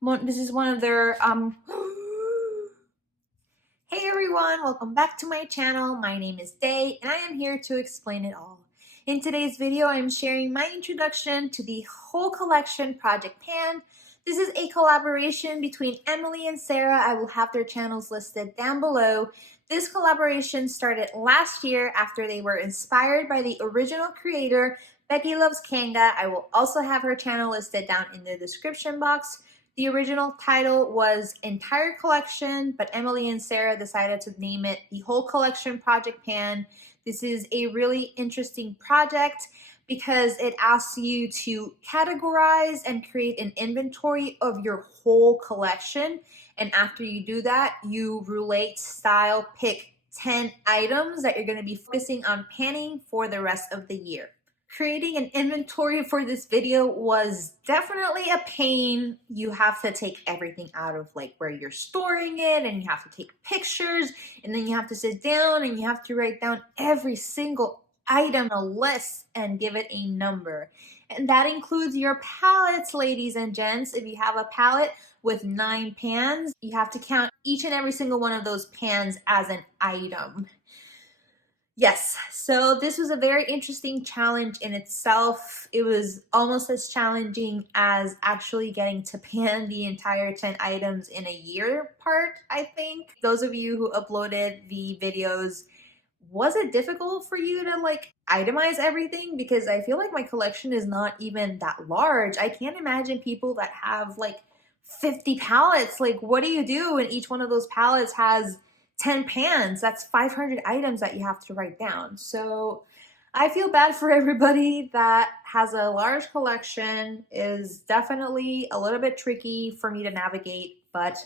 This is one of their Hey everyone, welcome back to my channel. My name is Day and I am here to explain it all. In today's video, I am sharing my introduction to the whole collection Project Pan. This is a collaboration between Emily and Sarah. I will have their channels listed down below. This collaboration started last year after they were inspired by the original creator, Becky Loves Kanga. I will also have her channel listed down in the description box. The original title was Entire Collection, but Emily and Sarah decided to name it the whole collection Project Pan. This is a really interesting project because it asks you to categorize and create an inventory of your whole collection. And after you do that, you relate, style, pick 10 items that you're going to be focusing on panning for the rest of the year. Creating an inventory for this video was definitely a pain. You have to take everything out of like where you're storing it, and you have to take pictures, and then you have to sit down and you have to write down every single item on a list and give it a number. And that includes your palettes, ladies and gents. If you have a palette with 9 pans, you have to count each and every single one of those pans as an item. Yes, so this was a very interesting challenge in itself. It was almost as challenging as actually getting to pan the entire 10 items in a year part, I think. Those of you who uploaded the videos, was it difficult for you to like itemize everything? Because I feel like my collection is not even that large. I can't imagine people that have like 50 palettes. Like, what do you do when each one of those palettes has 10 pans? That's 500 items that you have to write down. So I feel bad for everybody that has a large collection. Is definitely a little bit tricky for me to navigate, but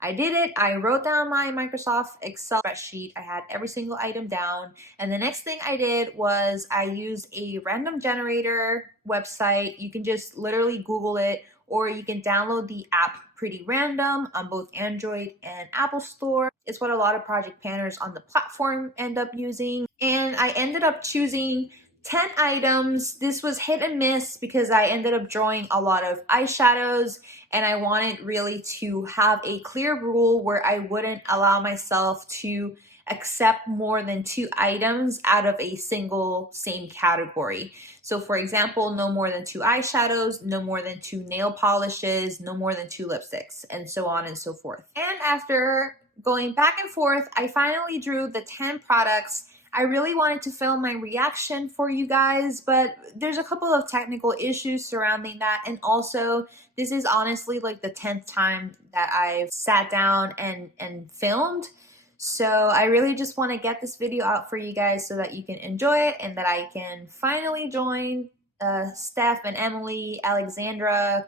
I did it. I wrote down my Microsoft Excel spreadsheet. I had every single item down. And the next thing I did was I used a random generator website. You can just literally Google it, or you can download the app Pretty Random on both Android and Apple Store. It's what a lot of project panners on the platform end up using. And I ended up choosing 10 items. This was hit and miss because I ended up drawing a lot of eyeshadows, and I wanted really to have a clear rule where I wouldn't allow myself to accept more than 2 items out of a single same category. So for example, no more than 2 eyeshadows, no more than 2 nail polishes, no more than 2 lipsticks, and so on and so forth. And after going back and forth, I finally drew the 10 products. I really wanted to film my reaction for you guys, but there's a couple of technical issues surrounding that. And also, this is honestly like the 10th time that I've sat down and filmed. So I really just want to get this video out for you guys so that you can enjoy it, and that I can finally join Steph and Emily, Alexandra,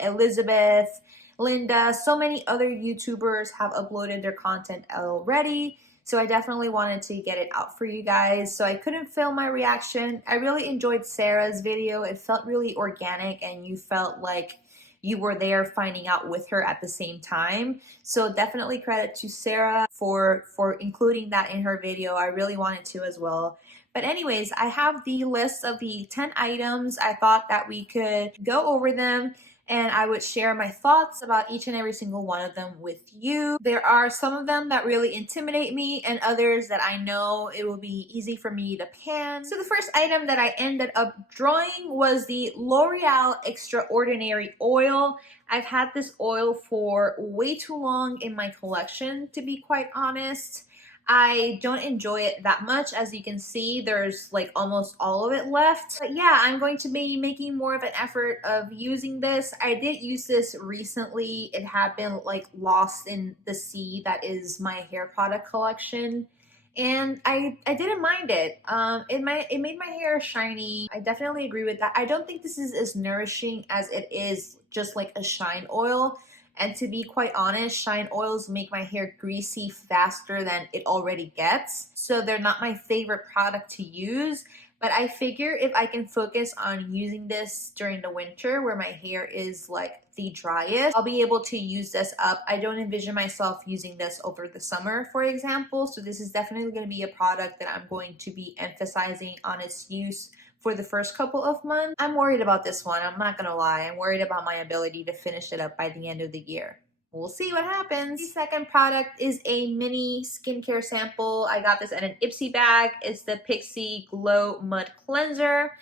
Elizabeth, Linda. So many other YouTubers have uploaded their content already. So I definitely wanted to get it out for you guys. So I couldn't film my reaction. I really enjoyed Sarah's video. It felt really organic, and you felt like you were there finding out with her at the same time. So definitely credit to Sarah for including that in her video. I really wanted to as well. But anyways, I have the list of the 10 items. I thought that we could go over them, and I would share my thoughts about each and every single one of them with you. There are some of them that really intimidate me, and others that I know it will be easy for me to pan. So the first item that I ended up drawing was the L'Oreal Extraordinary Oil. I've had this oil for way too long in my collection, to be quite honest. I don't enjoy it that much. As you can see, there's like almost all of it left. But yeah, I'm going to be making more of an effort of using this. I did use this recently. It had been like lost in the sea that is my hair product collection, and I didn't mind it. It made my hair shiny. I definitely agree with that. I don't think this is as nourishing as it is just like a shine oil. And to be quite honest, shine oils make my hair greasy faster than it already gets. So they're not my favorite product to use. But I figure if I can focus on using this during the winter where my hair is like the driest, I'll be able to use this up. I don't envision myself using this over the summer, for example. So this is definitely going to be a product that I'm going to be emphasizing on its use for the first couple of months. I'm worried about this one. I'm not gonna lie. I'm worried about my ability to finish it up by the end of the year. We'll see what happens. The second product is a mini skincare sample. I got this in an Ipsy bag. It's the Pixie Glow Mud Cleanser.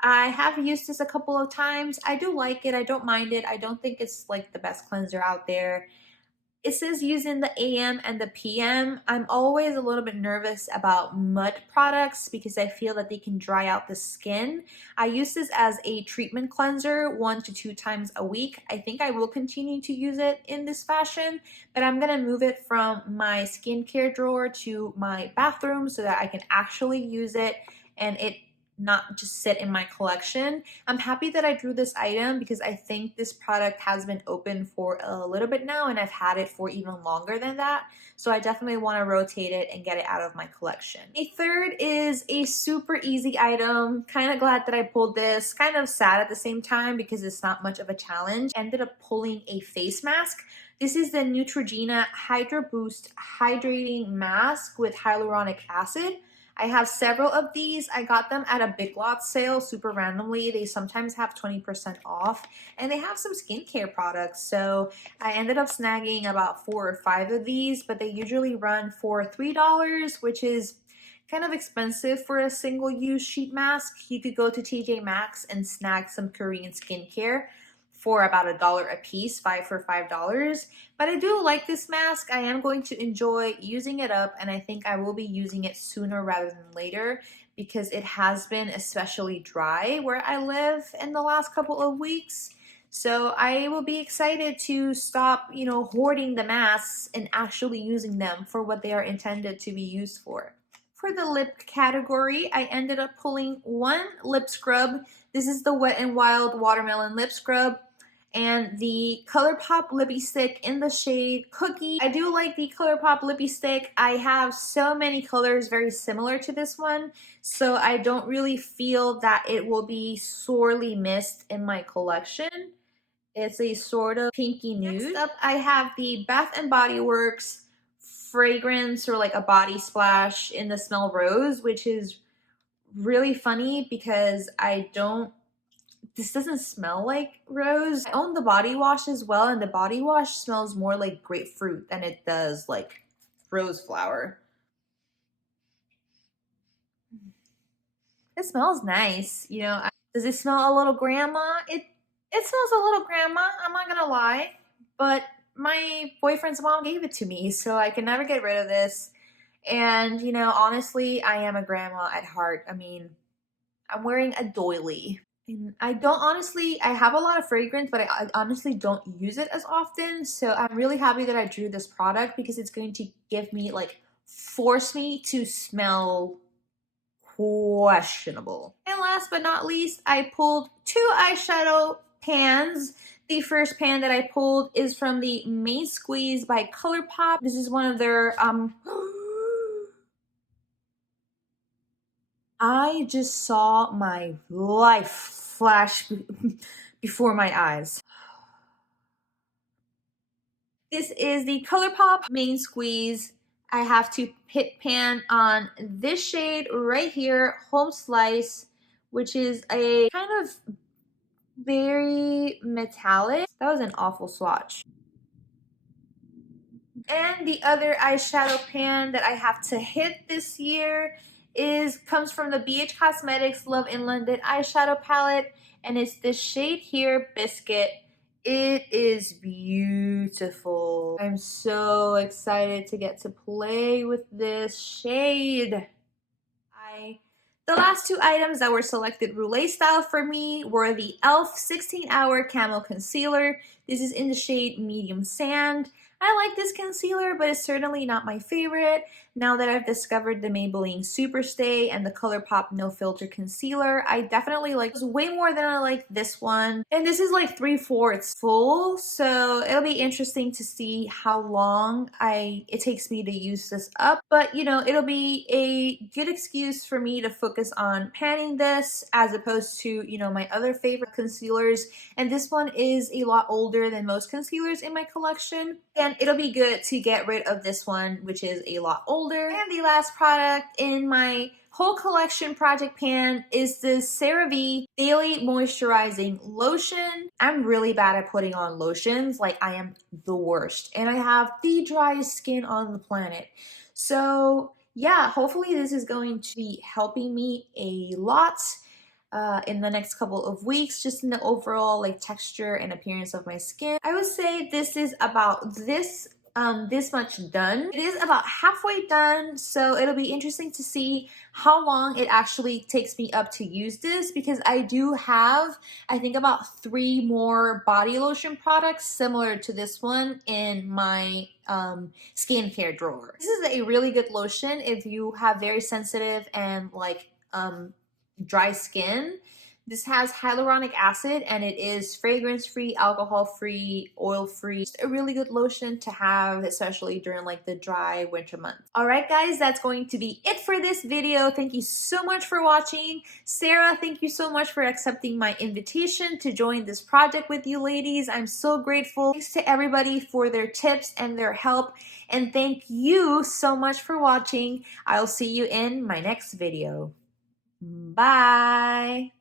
I have used this a couple of times. I do like it. I don't mind it. I don't think it's like the best cleanser out there. It says using the AM and the PM. I'm always a little bit nervous about mud products because I feel that they can dry out the skin. I use this as a treatment cleanser 1 to 2 times a week. I think I will continue to use it in this fashion, but I'm gonna move it from my skincare drawer to my bathroom so that I can actually use it and it not just sit in my collection. I'm happy that I drew this item because I think this product has been open for a little bit now and I've had it for even longer than that. So I definitely want to rotate it and get it out of my collection. A third is a super easy item. Kind of glad that I pulled this. Kind of sad at the same time because it's not much of a challenge. Ended up pulling a face mask. This is the Neutrogena Hydra Boost Hydrating Mask with Hyaluronic Acid. I have several of these. I got them at a Big Lots sale super randomly. They sometimes have 20% off and they have some skincare products. So I ended up snagging about 4 or 5 of these, but they usually run for $3, which is kind of expensive for a single use sheet mask. You could go to TJ Maxx and snag some Korean skincare for about $1 a piece, 5 for $5. But I do like this mask. I am going to enjoy using it up and I think I will be using it sooner rather than later because it has been especially dry where I live in the last couple of weeks. So I will be excited to stop, hoarding the masks and actually using them for what they are intended to be used for. For the lip category, I ended up pulling one lip scrub. This is the Wet n Wild Watermelon Lip Scrub and the ColourPop Lippy Stick in the shade Cookie. I do like the ColourPop Lippy Stick. I have so many colors very similar to this one, so I don't really feel that it will be sorely missed in my collection. It's a sort of pinky nude. Next up, I have the Bath & Body Works fragrance or like a body splash in the smell Rose, which is really funny because this doesn't smell like rose. I own the body wash as well, and the body wash smells more like grapefruit than it does like rose flower. It smells nice, Does it smell a little grandma? It smells a little grandma, I'm not gonna lie, but my boyfriend's mom gave it to me, so I can never get rid of this. And, honestly, I am a grandma at heart. I mean, I'm wearing a doily. And I have a lot of fragrance, but I honestly don't use it as often. So I'm really happy that I drew this product because it's going to force me to smell questionable. And last but not least, I pulled 2 eyeshadow pans. The first pan that I pulled is from the Main Squeeze by ColourPop. This is one of their, I just saw my life flash before my eyes. This is the ColourPop Main Squeeze. I have to hit pan on this shade right here, Home Slice, which is a kind of very metallic. That was an awful swatch. And the other eyeshadow pan that I have to hit this year comes from the BH Cosmetics Love in London eyeshadow palette, and it's this shade here, Biscuit. It is beautiful. I'm so excited to get to play with this shade. The last 2 items that were selected roulette style for me were the e.l.f. 16-Hour Camel Concealer. This is in the shade Medium Sand. I like this concealer, but it's certainly not my favorite. Now that I've discovered the Maybelline Superstay and the ColourPop No Filter Concealer, I definitely like this way more than I like this one. And this is like 3/4 full, so it'll be interesting to see how long it takes me to use this up. But it'll be a good excuse for me to focus on panning this as opposed to, my other favorite concealers. And this one is a lot older than most concealers in my collection. And it'll be good to get rid of this one, which is a lot older. And the last product in my whole collection project pan is this CeraVe Daily Moisturizing Lotion. I'm really bad at putting on lotions. Like, I am the worst. And I have the driest skin on the planet. So yeah, hopefully this is going to be helping me a lot in the next couple of weeks, just in the overall like texture and appearance of my skin. I would say this is about this much done. It is about halfway done, so it'll be interesting to see how long it actually takes me up to use this, because I do have, I think, about 3 more body lotion products similar to this one in my skincare drawer. This is a really good lotion if you have very sensitive and like dry skin. This has hyaluronic acid and it is fragrance-free, alcohol-free, oil-free. Just a really good lotion to have, especially during like the dry winter months. All right, guys, that's going to be it for this video. Thank you so much for watching. Sarah, thank you so much for accepting my invitation to join this project with you ladies. I'm so grateful. Thanks to everybody for their tips and their help. And thank you so much for watching. I'll see you in my next video. Bye.